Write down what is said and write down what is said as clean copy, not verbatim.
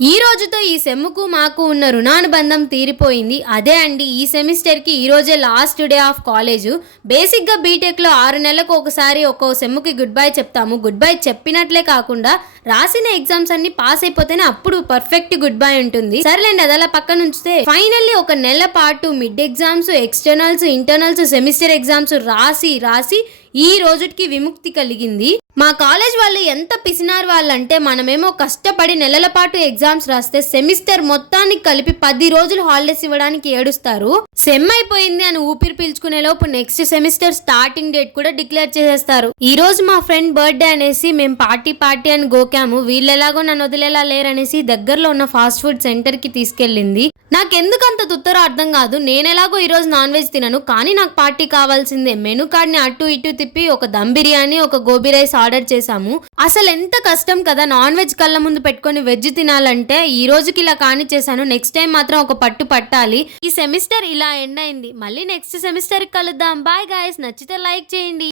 ఈ రోజుతో ఈ సెమ్ముకు మాకు ఉన్న రుణానుబంధం తీరిపోయింది. అదే అండి, ఈ సెమిస్టర్కి ఈ రోజే లాస్ట్ డే ఆఫ్ కాలేజు. బేసిక్గా బీటెక్లో 6 నెలలకు ఒకసారి ఒక్కో సెమ్ముకి గుడ్ బై చెప్తాము. గుడ్ బై చెప్పినట్లే కాకుండా రాసిన ఎగ్జామ్స్ అన్ని పాస్ అయిపోతేనే అప్పుడు పర్ఫెక్ట్ గుడ్ బై ఉంటుంది. సరేలేండి, అదలా పక్కన ఉంచితే ఫైనల్లీ ఒక నెల పాటు mid exams, externals, internals, semester exams రాసి ఈ రోజుకి విముక్తి కలిగింది. మా కాలేజ్ వాళ్ళు ఎంత పిసినారు వాళ్ళంటే, మనమేమో కష్టపడి నెలల పాటు ఎగ్జామ్స్ రాస్తే సెమిస్టర్ మొత్తానికి కలిపి 10 రోజులు హాలిడేస్ ఇవ్వడానికి ఏడుస్తారు. సెమ్ అయిపోయింది అని ఊపిరి పీల్చుకునే లోపు నెక్స్ట్ సెమిస్టర్ స్టార్టింగ్ డేట్ కూడా డిక్లేర్ చేసేస్తారు. ఈ రోజు మా ఫ్రెండ్ బర్త్డే అనేసి మేము పార్టీ అని గోకాము. వీళ్ళెలాగో నన్ను వదిలేలా లేరనేసి దగ్గరలో ఉన్న ఫాస్ట్ ఫుడ్ సెంటర్ కి తీసుకెళ్ళింది. నాకెందుకు అంత తుత్తరో అర్థం కాదు. నేనెలాగో ఈరోజు నాన్ వెజ్ తినను, కానీ నాకు పార్టీ కావాల్సిందే. మెనూ కార్డ్ని అటు ఇటు తిప్పి ఒక దమ్ బిర్యానీ, ఒక గోబీ రైస్ ఆర్డర్ చేశాము. అసలు ఎంత కష్టం కదా నాన్ వెజ్ కళ్ళ ముందు పెట్టుకొని వెజ్ తినాలంటే. ఈ రోజుకి ఇలా కానిచ్చేసాను. నెక్స్ట్ టైం మాత్రం ఒక పట్టు పట్టాలి. ఈ సెమిస్టర్ ఇలా ఎండ్ అయింది. మళ్ళీ నెక్స్ట్ సెమిస్టర్ కలుద్దాం. Bye guys. నచ్చితే లైక్ చేయండి.